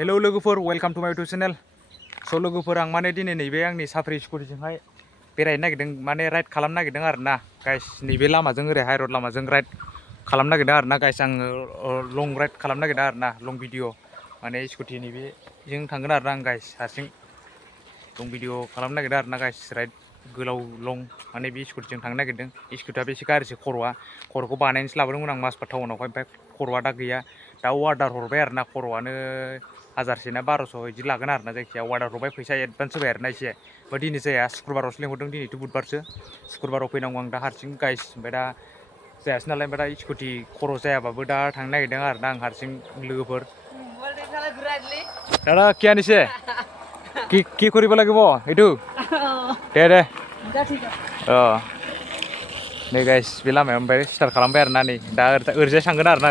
Hello लोगोफोर welcome to माय YouTube channel. सो लोगोफोर आं माने दिनै नैबे आंनि साप्रि स्कुटिजोंहाय बेरायनो नागिरदों माने राइड खालामनो नागिरदों आरोना गाइस। नैबे लामाजों ओरै हाइरड लामाजों राइड खालामनो नागिरदों आरोना गाइस। आङो लं राइड खालामनो नागिरदों आरोना लं भिडिअ माने स्कुटि नैबेजों थांगोन आरोना आं गाइस हारसिं लं भिडिअ खालामनो नागिरदों आरोना गाइस। राइड गोलाव लं माने बे स्कुटिजों थांनो नागिरदों। स्कुटिया बेसे गाज्रिसो खर'खौ बानायनोसो लाबोदोंमोन आं माजबाद टाउनावहाय, ओमफ्राय खर'आ दा गैया। दा अर्डार हरबाय आरोना खर'आनो 1000 ना 1200 बिदि लागोन आरोना। जायखिया अर्डार हरबाय, फैसा एडभान्स होबाय आरोना एसे। ओमफ्राय दिनै जाया, सुक्रुबारावसो लिंहरदों। दिनैथ' बुधबारसो, सुक्रुबाराव फैनांगौ आं दा हारसिं गाइस। ओमफ्राय दा जायासै नालाय, ओमफ्राय दा स्कुटि खर' जायाबाबो दा थांनो नागिरदों आरोना आं हारसिं लोगोफोर। दादा क्या निसे কি কৰিব লাগিব এইটো दे नै गाइस बे लामायाव ओमफ्राय स्टार्ट खालामबाय आरोना। नै दा ओरैजाय थांगोन आरोना,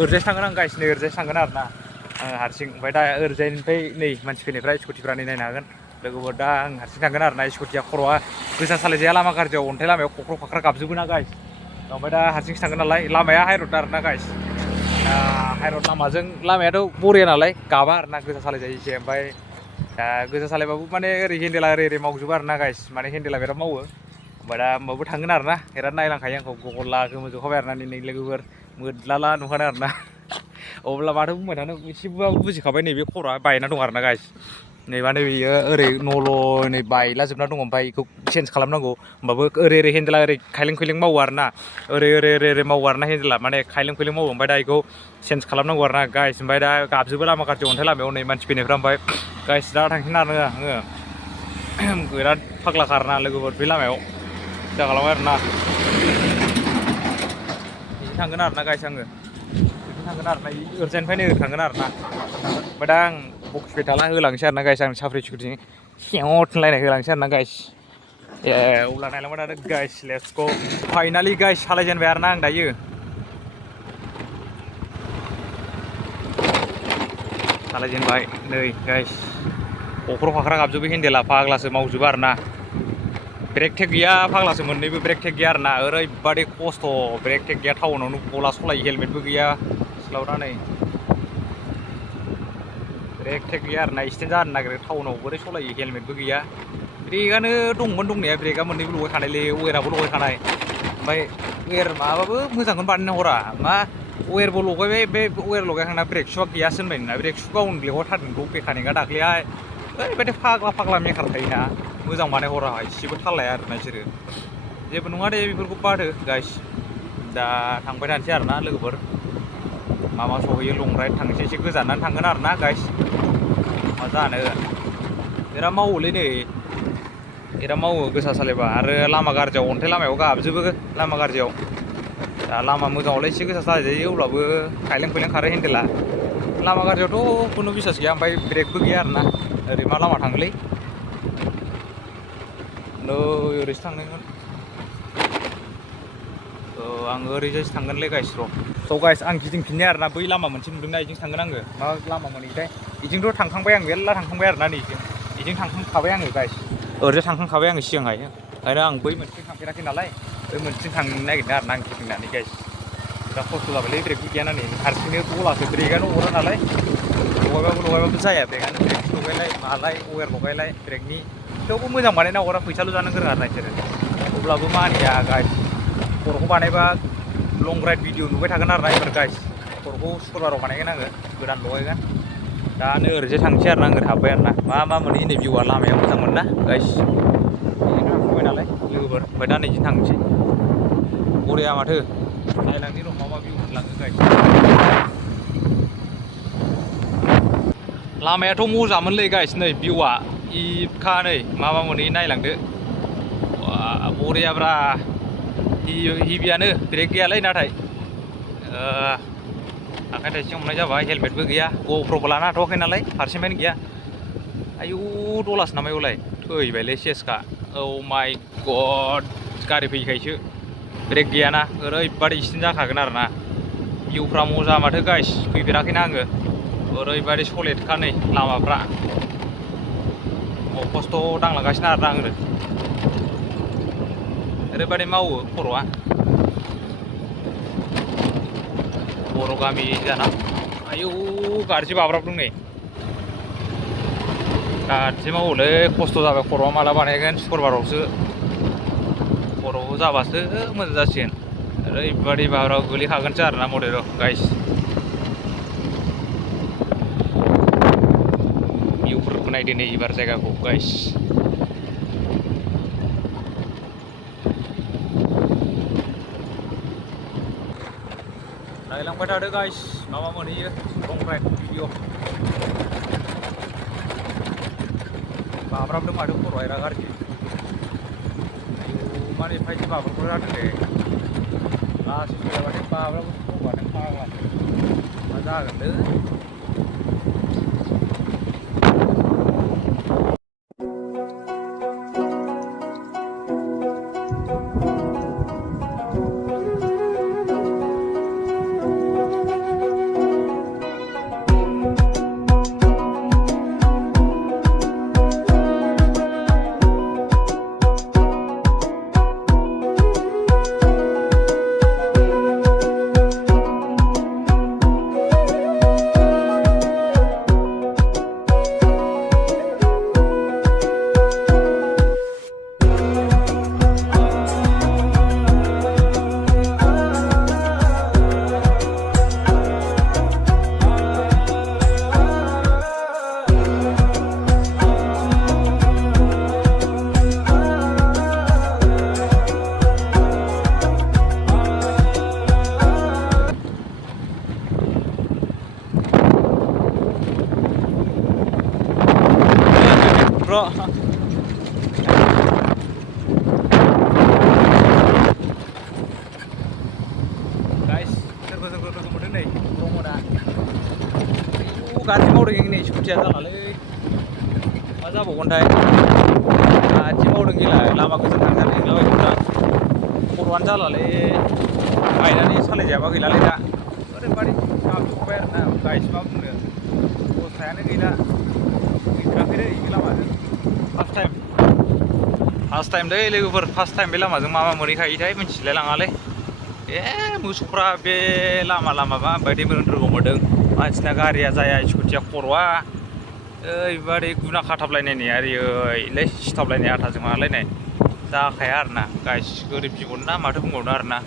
ओरैजायसो थांगोन आं गाइस। नै ओरैजायसो थांगोन आरोना आं हारसिं। ओमफ्राय दा ओरैजायनिफ्राय नै मानसि फैनायफ्रा स्कुटिफ्रा नै नायनो हागोन लोगोफोर। दा आं हारसिं थांगोन आरोना। स्कुटिया खर'आ गोसा सालायजाया, लामा गाज्रियाव अन्थाइ लामायाव खख्र' खाख्रा गाबजोबो ना गाइस। ओमफ्राय दा हारसिंसो थांगोन नालाय, लामाया हाइरड आरोना गाइस। हाइरड लामाजों लामायाथ' बरिया नालाय गाबा आरोना, गोसा सालायजायो एसे। ओमफ्राय दा गोसा सालायबाबो माने ओरै हेन्देला ओरै मावजोबो आरोना गाइस। माने हेन्देला बिराद मावो। ओमफ्राय दा होमबाबो थांगोन आरोना। बिराद नायलांखायो आंखौ, गगल्ला गोमोजोबखाबाय आरोना नै लोगोफोर। मोद्लाला नुखादों आरोना। अब्ला माथो बुंबाय थानो, एसेबाबो बुजिखाबाय नैबे खर'आ बायना दं आरोना गाइस। नैबा नैबेयो ओरै नल' नै बायलाजोबना दङ, ओमफ्राय बेखौ चेन्ज खालामनांगौ। होमबाबो ओरै हेन्देला ओरै खायलें खुइलें मावो आरोना। ओरै मावो आरोना हेन्देला, माने खायलें खुइलें मावो। ओमफ्राय दा बेखौ चेन्ज खालामनांगौ आरोना गाइस। ओमफ्राय दा गाबजोबो लामा गाज्रि अन्थाइ लामायाव नै मानसि फैनायफ्रा। ओमफ्राय गाइस दा थांसिगोन आरोना आङो। बिराद फाग्ला खारोना लोगोफोर बे लामायाव, सिदा खालामबाय आरोना। बिदिनो थांगोन आरोना गाइस आङो, बिदिनो थांगोन आरोना ओरैजायनिफ्रायनो ओरै थांगोन आरोना। ओमफ्राय दा आं बखिबाय थाला, होलांसै आरोना गाइस। आं साप्रि स्कुटिजों सेव थुनलायनाय होलांसै आरोना गाइस। अब्ला नायलांबाय थादो गाइस, लेट्स ग'। फाइनालि गाइस सालायजेनबाय आरोना आं दायो। सालायजेनबाय नै गाइस, खख्र' खाख्रा गाबजोबो, हेन्देला फाग्लासो मावजोबो आरोना। ब्रेक टेक गैया फाग्लासो, मोननैबो ब्रेक टेक गैया आरोना। ओरैबादि खस्थ' ब्रेक टेक गैया, टाउनावनो गला सलायो, हेलमेटबो गैया सिख्लाफ्रा। नै ब्रेक टेक गैया आरोना, एक्सिडेन्ट जानो नागिरो टाउनाव बोरै सलायो, हेलमेटबो गैया। ब्रेकआनो दंमोन दंनाया, ब्रेकआ मोननैबो लगायखानायलै, वेराबो लगायखानाय। ओमफ्राय वेर माबाबो मोजांखौनो बानायना हरा मा, वेरबो लगायबाय, बे वेर लगायखांना ब्रेक सुआ गैयासो होनबाय नोंना। ब्रेक सु गावनो लेगावथारदों मेकानिकआ दाख्लैहाय। ओरैबायदि फाग्ला मेकार थायोना, मोजां बानायहरा, एसेबो थाल लाया आरोना बिसोरो। जेबो नङा दे, बेफोरखौ बादो गाइस। दा थांबाय थानोसै आरोना लोगोफोर। मा सहैयो, लं राइड थांनोसै, एसे गोजानानो थांगोन आरोना गाइस। मा जानो, बिराद मावोलै नै, बिराद मावो गोसा सालायबा। आरो लामा गाज्रियाव अन्थाइ लामायाव गाबजोबो लामा गाज्रियाव। दा लामा मोजाङावलाय एसे गोसा सालायजायो, अब्लाबो खायलें खुइलें खारो हेन्देला। लामा गाज्रियावथ' खुनु बिसास गैया। ओमफ्राय ब्रेकबो गैया आरोना। ओरै मा लामा थाङोलै, नै ओरैसो थांनांगोन। आं ओरैजायसो थांगोनलै गाइस र'। स' गाइस आं गिदिंफिननाय आरोना, बै लामा मोनसे नुदोंना, बेजों थांगोन आङो। मा लामा मोनैथाय, बेजोंथ' थांखांबाय आं, मेरला थांखांबाय आरोना। नै बेजों थांखांखाबाय आङो गाइस, ओरैजाय थांखांखाबाय आङो सिगांहाय। ओंखायनो आं बै मोनसेथिं थांफेराखै नालाय, बै मोनसेथिं थांनो नागिरदों आरोना आं गिदिंनानै गाइस। बिराद खस्थ' जाबायलै, ब्रेकबो गैयाना नै हारसिंनो गलासो, ब्रेकआनो अरा नालाय। लगायबाबो जाया ब्रेकआनो, ब्रेक लगायलाय मालाय, वेर लगायलाय ब्रेकनि। थेवबो मोजां बानायना हरा, फैसाल' जानो गोरों आरोना बिसोरो। अब्लाबो मानिया गाइस। खर'खौ बानायबा लं राइड भिडिअ नुबाय थागोन आरोना एबार गाइस। खर'खौ सुक्रुबाराव बानायगोन आङो, गोदान लगायगोन। दा नै ओरैजाय थांसै आरोना, आं ओरै हाबबाय आरोना। मा मोनहैयो नै भिउआ, लामाया मोजां मोन ना गाइस। बिदिनो थांखांबाय नालाय लोगोफोर। ओमफ्राय दा नैजों थांसै, बरिया माथो। नायलांनि र' मा भिउ मोनलाङो गाइस। लामायाथ' मोजांमोनलै गाइस, नै भिउआ इफखा नै मा मोनहैयो नायलांदो। बरियाब्रा, हिभियानो, ब्रेक गैयालै नाथाय। आखाइ थाइसेजों हमनाय जाबाय, हेलमेटबो गैया, ग'प्र'बो लानो हाथ'वाखै नालाय, फारसेनिफ्रायनो गैया। आयु दलासो नामा इयावलाय, थैबायलै सेसखा। औ माइ गड, गारि फैयिखायसो। ब्रेक गैयाना, ओरैबादि एक्सिडेन्ट जाखागोन आरोना। भिउफ्रा मोजां माथो गाइस, फैफेराखैना आङो। ओरैबादि सलिडखा नै लामाफ्रा। खस्थ' दांलांगासिनो आरोना आङो। ओरैबादि मावो खर'आ। बर' गामि जाना, आयौ गारजि बाब्राबदों नै गारजि मावोलै खस्थ' जाबाय खर'आ माला बानायगोन सुक्रुबारावसो खर'आव जाबासो मोजां जासिगोन ओरैबादि बाब्राब गोलैखागोनसो आरोना मडेल गाइस भिउफोरखौ नायदो नै एबार जायगाखौ गाइस नायलांबाय थादो गाइस माबा मोनहैयो लं राइड भिडिअ बाब्राबदों माथो खर'आ एरा गाज्रि आयौ माने एफादि बाब्राबग्रा जादों दे लासै सालायबाथाय बाब्राबोसो दंबाथाय फाग्लासो मा जागोनलै bro guys सोरगो लोगो मोनदों नै ब्रह्मना गाज्रि मावदों नै स्कुटिया जालालै मा जाबावगोनथाय गाज्रि मावदों गेला लामा गोजान थांनानै हैलाबायदोंब्रा खर'आनो जालालै बायनानै सालायजायाबा गैलालै दा ओरैबादि गाबजोब्बाय आरोना गाइस मा बुंनो अबस्थायानो गैला गैफेराखैलै बे लामाजों फार्स्ट टाइम दै लोगोफोर फार्स्ट टाइम बे लामाजों मा मोनहैखायोथाय मिथिलाय लाङालै मोसौफ्रा बे लामा माबायदि रोंगौ मोनदों मानसिना गारिया जाया स्कुटिया खर'आ ओरैबादि गुना खाथाबलायनाय नै ओरैलै सिथाबलायनाय आथाजों मालायनाय जाखाया आरोना गाइस गोरिब जिबन ना माथो बुंबावनो आरोना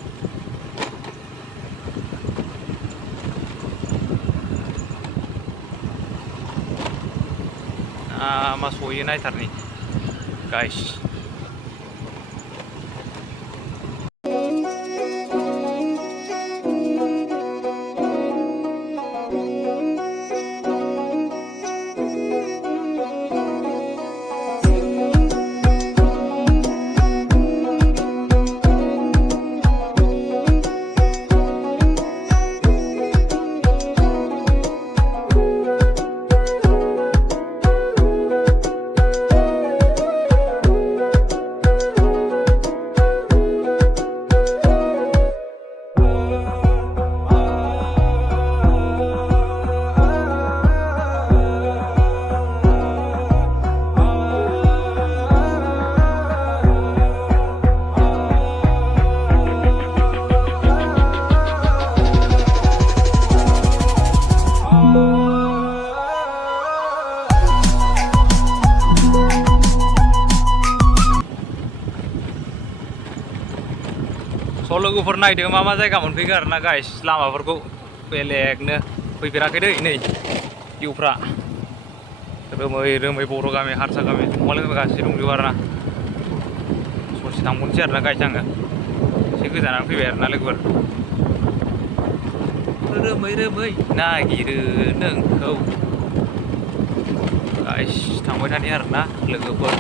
मा सहैयो नायथारनि गाइस लोगोफोर नायदो मा जायगा मोनफैगोन आरोना गाइस लामाफोरखौ बेलेगनो फैफेराखै दै नै भिउफ्रा रोमै बर' गामि हारसा गामि दंबालाय गासिबो दंजोबो आरोना ससे थांबावनोसै आरोना गाइस आङो एसे गोजानानै फैबाय आरोना लोगोफोर रोमै नागिरो नोंखौ गाइस थांबाय थानि आरोना लोगोफोर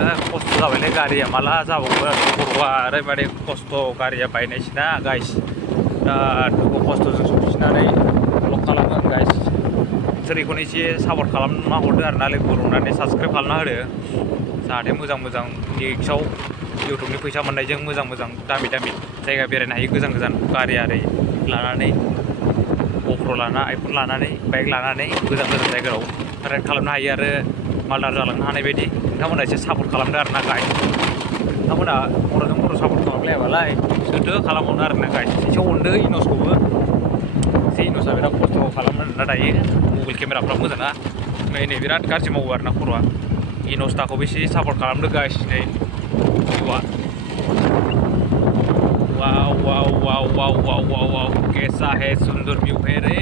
खस्थ' जाबायलै गारिया माला जाबावगोन खर'आ ओरैबादि खस्थ' गारिया बायनायसैना गाइस बिराद खस्थ'जों सफैनानै ब्लग खालामो गाइस सोरखौनो एसे सापर्ट खालामना हरदो आरोना लोगोफोर अननानै साबसक्राइब खालामना होदो जाहाथे मोजां नेक्स्टआव इउटुबनि फैसा मोननायजों मोजां दामि जायगा बेरायनो हायो गोजान गारि आरि लानानै ग'प्र लाना आइफन लानानै बाइक लानानै गोजान जायगायाव राइड खालामनो हायो आरो मालदार जालांनो हानाय बायदि नोंथांमोना एसे सापर्ट खालामदो आरोना गाइस नोंथांमोना बर'जों बर' सापर्ट खालामलायाबालाय सोरथो खालामबावनो आरोना गाइस एसे अनदो इनसखौबो एसे इनसआ बिराद खस्थ' खालामो आरोना दायो मबाइल केमेराफ्रा मोजां ना नै बिराद गाज्रि मावो आरोना खर'आ इनसटाखौबो एसे सापर्ट खालामदो गाइस नै भिउआ वाव वाव वाव वाव वाव वाव वाव कैसा है सुंदर व्यू है रे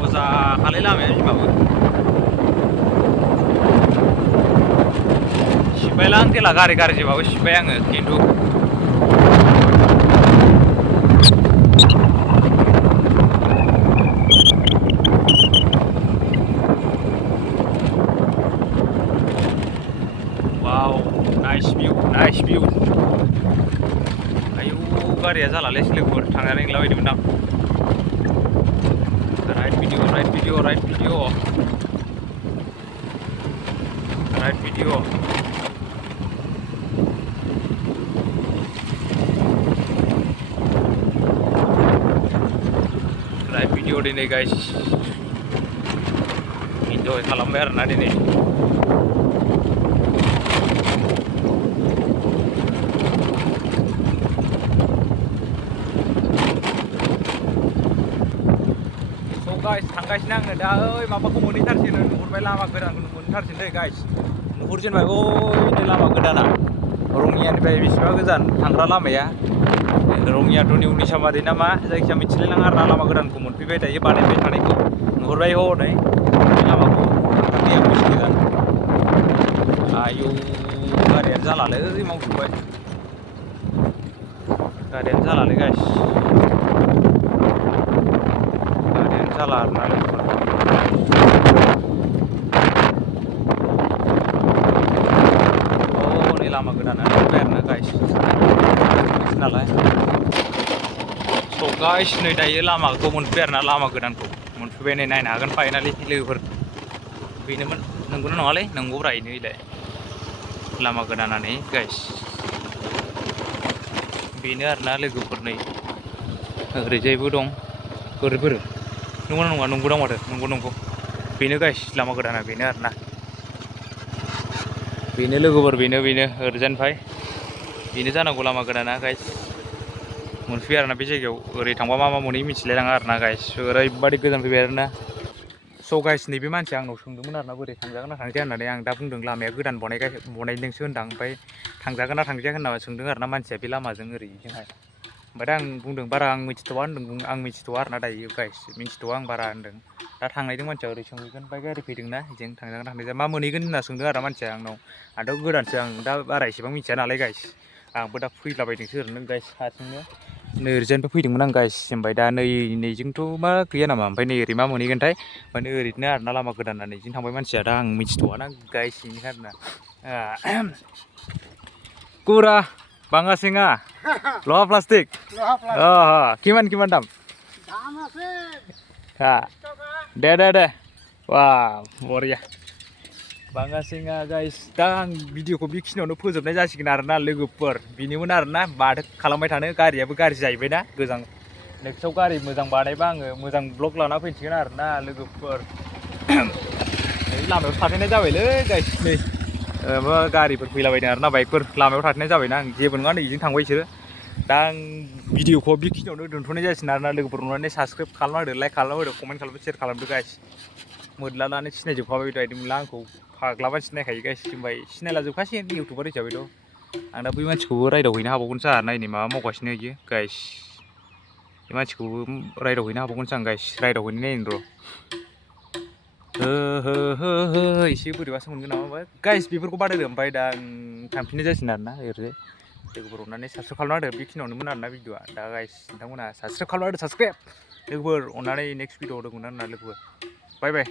मोजां खालाय लामाया बिमाबो सिबायलां तेला गारि गाज्रिबाबो सिबाय आङो खिन्थु वाव नाइस भिउ आयौ गारिया जालालै लोगोफोर थांनानै लाबायदोंमोन आं राइट भिडिअ दिनै गाइस इन्जय खालामबाय आरोना दिनै गाइस थांगासिनो आङो दा ओइ माबाखौ मोनहैथारसिनो नुहुरबाय लामा गोदानखौ मोनहैथारसिनो दै गाइस नुहुरजेनबाय ओइ लामा गोदाना रङियानिफ्राय बेसेबा गोजान थांग्रा लामाया रङिया टु निउ निसामारि ना मा जायखिया मिथिलायलाङा आरोना लामा गोदानखौ मोनफैबाय दायो बानायबाय थानायखौ नुहुरबाय हनै लामाखौ थांनाया बेसे गोजान आयौ गारियानो जालालै मावजोब्बाय गारियानो जालालै गाइस जाला आरोना नै लामा गोदाना फैबाय आरोना गाइस नालाय स' गाइस नै दायो लामाखौ मोनफैबाय आरोना लामा गोदानखौ मोनफैबाय नै नायनो हागोन फाइनालि लोगोफोर बेनोमोन नंगौना नङालै नंगौब्रा इनोलाय लामा गोदाना नै गाइस बेनो आरोना लोगोफोर नै ओरैजायबो दं बोरै नंगौना नङा नंगौदां माथो नंगौ बेनो गाइस लामा गोदाना बेनो आरोना बेनो लोगोफोर बेनो ओरैजायनिफ्राय बेनो जानांगौ लामा गोदाना गाइस मोनफैबाय आरोना बे जायगायाव ओरै थांबा मा मोनहैयो मिथिलायलाङा आरोना गाइस ओरैबादि गोजान फैबाय आरोना स' गाइस नैबे मानसिया आंनाव सोंदोंमोन आरोना बोरै थांजागोन ना थांजाया होननानै आं दा बुंदों लामाया गोदान बनायदोंसो होनदां ओमफ्राय थांजागोन ना थांजाया होनना सोंदों आरोना मानसिया बे लामाजों ओरैजोंहाय ओमफ्राय दा आं बुंदों बारा आं मिथिथ'वा होनदों आं मिथिथ'वा आरोना दायो गाइस मिथिथ'वा आं बारा होनदों दा थांनायदों मानसिया ओरै सोंहैगोन ओमफ्राय गारि फैदोंना जों थांजागोन थांजाया मा मोनहैगोन होनना सोंदों आरो मानसिया आंनाव आंथ' गोदानसो आं दा बारा एसेबां मिथिया नालाय गाइस आंबो दा फैलाबायदोंसो ओरैनो गाइस हारसिंनो नै ओरैजायनिफ्राय फैदोंमोन आं गाइस ओमफ्राय दा नैजोंथ' मा गैया नामा ओमफ्राय नै ओरै मा मोनहैगोनथाय माने ओरैनो आरोना लामा गोदाना नैजों थांबाय मानसिया दा आं मिथिथ'वाना गाइस बेनिखाय आरोना कुरा बाङासिङा लहा प्लास्टिक किमान दाम दे वा बरिया बाङासिङा गाइस दा आं भिडिअखौ बेखिनियावनो फोजोबनाय जासिगोन आरोना लोगोफोर बेनोमोन आरोना माथो खालामबाय थानो गारियाबो गाज्रि जाहैबायना गोजां नेक्स्टआव गारि मोजां बानायबा आङो मोजां ब्लग लाना फैसिगोन आरोना लोगोफोर लामायाव थाथेनाय जाबायलै गाइस नै गारिफोर फैलाबायदों आरोना बाइकफोर लामायाव थाथेनाय जाबायना आं जेबो नङा नै इजों थांबाय बिसोरो दा आं भिडिअखौ बेखिनियावनो दोनथ'नाय जासिगोन आरोना लोगोफोर अननानै साबसक्राइब खालामना होदो लाइक खालामना होदो कमेन्ट खालामदो शेयार खालामदो गाइस मोदलानानै सिनायजोबखाबाय बायदिमोनला आंखौ फाग्लाबा सिनायखायो गाइस ओमफ्राय सिनायला जोबखासिगोन इउटुबार हिसाबैथ' आं दा बै मानसिखौबो रायदावहैनो हाबावगोनसो आरो नायनो माबा मावगासिनो इयो गाइस बे मानसिखौबो रायदावहैनो हाबावगोनसो आं गाइस रायदावहैनो नायनो र' हो एसे बोरैबासो मोनगोन नामा गाइस बेफोरखौ बादायदो ओमफ्राय दा आं थांफिननाय जासिगोन आरोना ओरैजाय लोगोफोर अननानै साबसक्राइब खालामना होदो बेखिनियावनोमोन आरोना भिडिअआ दा गाइस नोंथांमोना साबसक्राइब खालामना होदो साबसक्राइब लोगोफोर अननानै नेक्स्ट भिडिअआव लोगो मोनगोन आरोना लोगोफोर बाय